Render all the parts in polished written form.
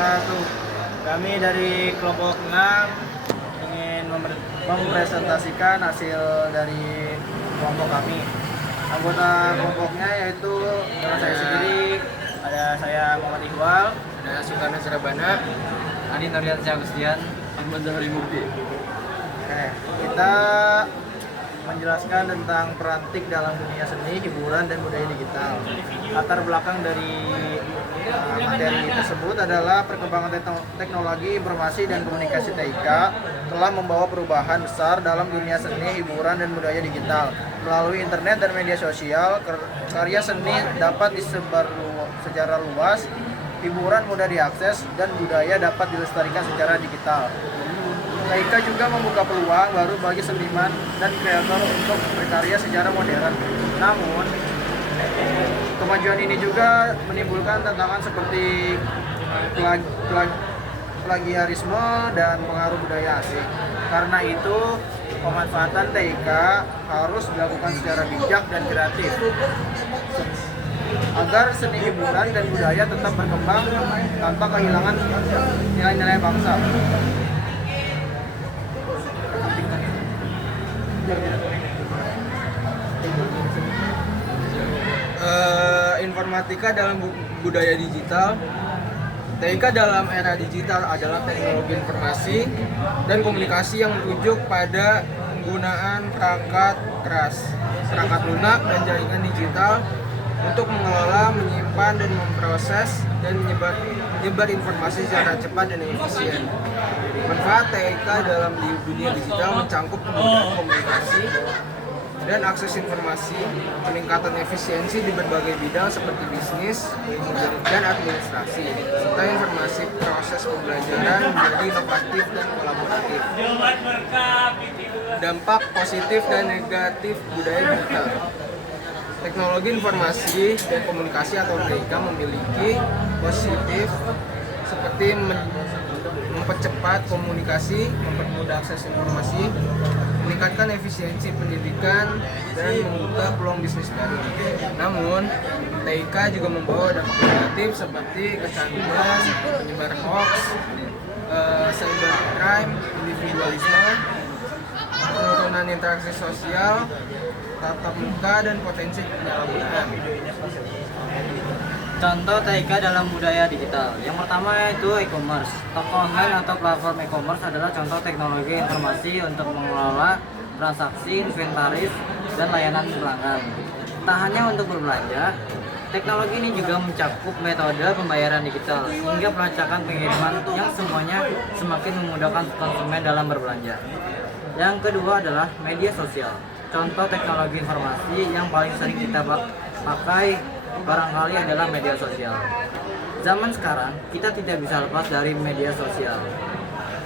wabarakatuh. Kami dari kelompok 6 ingin mempresentasikan hasil dari kelompok kami. Anggota kelompoknya yaitu saya sendiri, ada saya Muhammad Iqbal, ada Sultan Surabana, Adi Nurlian Agustian, Ahmad Zahari Mukti. Oke, kita menjelaskan tentang peran TIK dalam dunia seni, hiburan, dan budaya digital. Latar belakang dari materi tersebut adalah perkembangan teknologi informasi dan komunikasi TIK telah membawa perubahan besar dalam dunia seni, hiburan, dan budaya digital. Melalui internet dan media sosial, karya seni dapat disebar secara luas, hiburan mudah diakses, dan budaya dapat dilestarikan secara digital. TIK juga membuka peluang baru bagi seniman dan kreator untuk berkarya secara modern. Namun, kemajuan ini juga menimbulkan tantangan seperti plagiarisme dan pengaruh budaya asing. Karena itu, pemanfaatan TIK harus dilakukan secara bijak dan kreatif agar seni, hiburan, dan budaya tetap berkembang tanpa kehilangan nilai-nilai bangsa. Informatika dalam budaya digital. TIK dalam era digital adalah teknologi informasi dan komunikasi yang merujuk pada penggunaan perangkat keras, perangkat lunak, dan jaringan digital untuk mengelola, menyimpan, dan memproses dan menyebar informasi secara cepat dan efisien. Manfaat TIK dalam dunia digital mencakup kemudahan komunikasi dan akses informasi, peningkatan efisiensi di berbagai bidang seperti bisnis dan administrasi, serta informasi proses pembelajaran menjadi inovatif dan kolaboratif. Dampak positif dan negatif budaya digital. Teknologi informasi dan komunikasi atau TIK memiliki positif seperti mempercepat komunikasi, mempermudah akses informasi, meningkatkan efisiensi pendidikan, dan membuka peluang bisnis baru. Namun, TIK juga membawa dampak negatif seperti kecanduan, penyebaran hoax, cybercrime, individualisme, penurunan interaksi sosial, tatap muka, dan potensi penyalahgunaan. Contoh TIK dalam budaya digital. Yang pertama yaitu e-commerce. Toko online atau platform e-commerce adalah contoh teknologi informasi untuk mengelola transaksi, inventaris, dan layanan pelanggan. Tak hanya untuk berbelanja, teknologi ini juga mencakup metode pembayaran digital hingga pelacakan pengiriman yang semuanya semakin memudahkan konsumen dalam berbelanja. Yang kedua adalah media sosial. Contoh teknologi informasi yang paling sering kita pakai barangkali adalah media sosial. Zaman sekarang kita tidak bisa lepas dari media sosial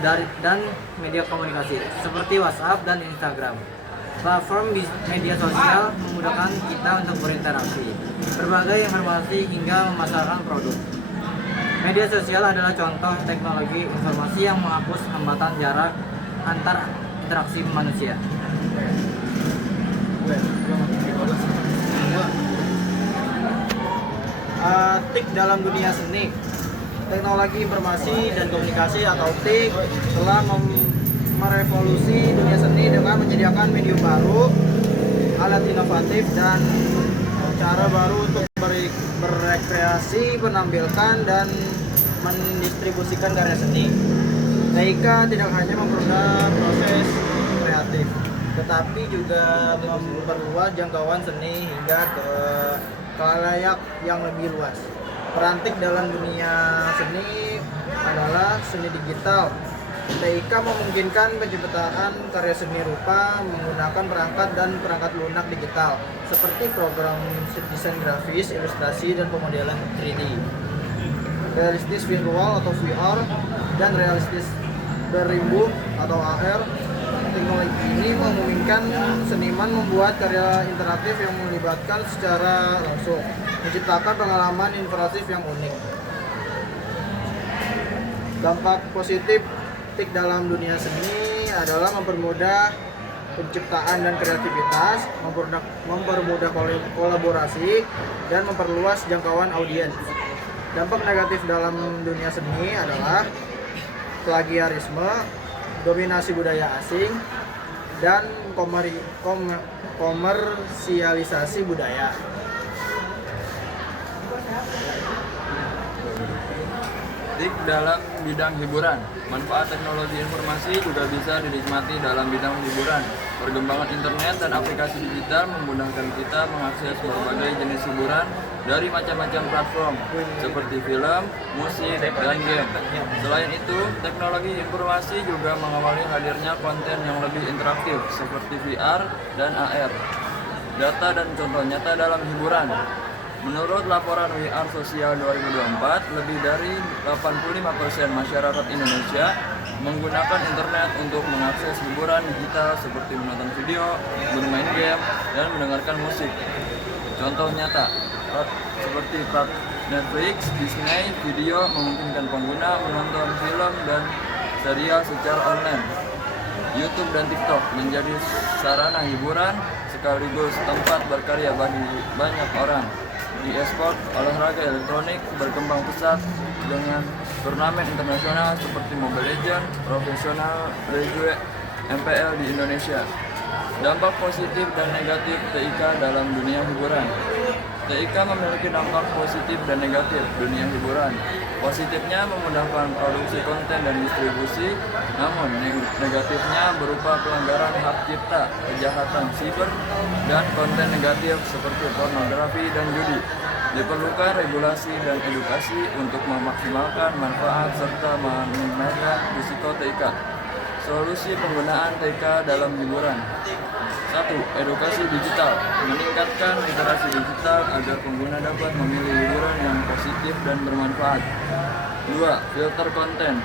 dan media komunikasi seperti WhatsApp dan Instagram. Platform media sosial memudahkan kita untuk berinteraksi, berbagai informasi hingga memasarkan produk. Media sosial adalah contoh teknologi informasi yang menghapus hambatan jarak antar interaksi manusia. TIK dalam dunia seni. Teknologi informasi dan komunikasi atau TIK telah merevolusi dunia seni dengan menyediakan medium baru, alat inovatif, dan cara baru untuk berrekreasi, menampilkan, dan mendistribusikan karya seni. TIK tidak hanya mempermudah proses kreatif, tetapi juga memperluas jangkauan seni hingga ke khalayak yang lebih luas. Peran TIK dalam dunia seni adalah seni digital. TIK memungkinkan penciptaan karya seni rupa menggunakan perangkat dan perangkat lunak digital seperti program desain grafis, ilustrasi, dan pemodelan 3D. Realistis visual atau VR dan realistis berrimbuh atau AR. Teknologi ini memungkinkan seniman membuat karya interaktif yang melibatkan secara langsung, menciptakan pengalaman interaktif yang unik. Dampak positif TIK dalam dunia seni adalah mempermudah penciptaan dan kreativitas, mempermudah kolaborasi, dan memperluas jangkauan audiens. Dampak negatif dalam dunia seni adalah plagiarisme, dominasi budaya asing, dan komersialisasi budaya. TIK dalam bidang hiburan. Manfaat teknologi informasi juga bisa dinikmati dalam bidang hiburan. Perkembangan internet dan aplikasi digital memudahkan kita mengakses berbagai jenis hiburan dari macam-macam platform seperti film, musik, dan game. Selain itu, teknologi informasi juga mengawali hadirnya konten yang lebih interaktif seperti VR dan AR. Data dan contoh nyata dalam hiburan. Menurut laporan We Are Social 2024, lebih dari 85% masyarakat Indonesia menggunakan internet untuk mengakses hiburan digital seperti menonton video, bermain game, dan mendengarkan musik. Contoh nyata, seperti Netflix, Disney, video memungkinkan pengguna menonton film dan serial secara online. YouTube dan TikTok menjadi sarana hiburan sekaligus tempat berkarya bagi banyak orang. E-sport, olahraga elektronik berkembang pesat dengan turnamen internasional seperti Mobile Legends, Professional League, MPL di Indonesia. Dampak positif dan negatif TIK dalam dunia hiburan. TIK memiliki dampak positif dan negatif dunia hiburan. Positifnya memudahkan produksi konten dan distribusi, namun negatifnya berupa pelanggaran hak cipta, kejahatan siber, dan konten negatif seperti pornografi dan judi. Diperlukan regulasi dan edukasi untuk memaksimalkan manfaat serta meminimalisir risiko TIK. Solusi penggunaan TIK dalam hiburan. 1. Edukasi digital. Meningkatkan literasi digital agar pengguna dapat memilih hiburan yang positif dan bermanfaat. 2. Filter konten.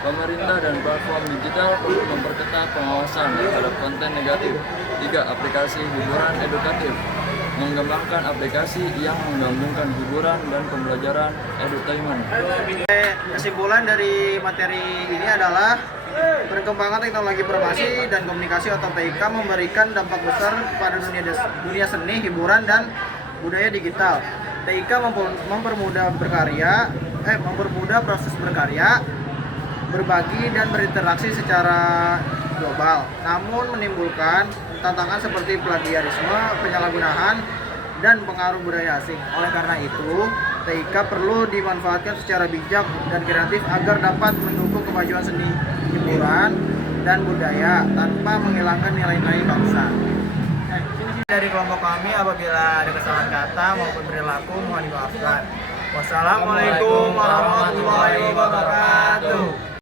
Pemerintah dan platform digital perlu memperketat pengawasan terhadap konten negatif. 3. Aplikasi hiburan edukatif. Mengembangkan aplikasi yang menggabungkan hiburan dan pembelajaran edutainment. Kesimpulan dari materi ini adalah perkembangan teknologi informasi dan komunikasi atau TIK memberikan dampak besar pada dunia seni, hiburan, dan budaya digital. TIK mempermudah proses berkarya, berbagi, dan berinteraksi secara global. Namun menimbulkan tantangan seperti plagiarisme, penyalahgunaan, dan pengaruh budaya asing. Oleh karena itu, TIK perlu dimanfaatkan secara bijak dan kreatif agar dapat mendukung kemajuan seni, hiburan, dan budaya tanpa menghilangkan nilai-nilai bangsa. Dari kelompok kami, apabila ada kesalahan kata maupun perilaku, mohon dimaafkan. Wassalamualaikum warahmatullahi wabarakatuh.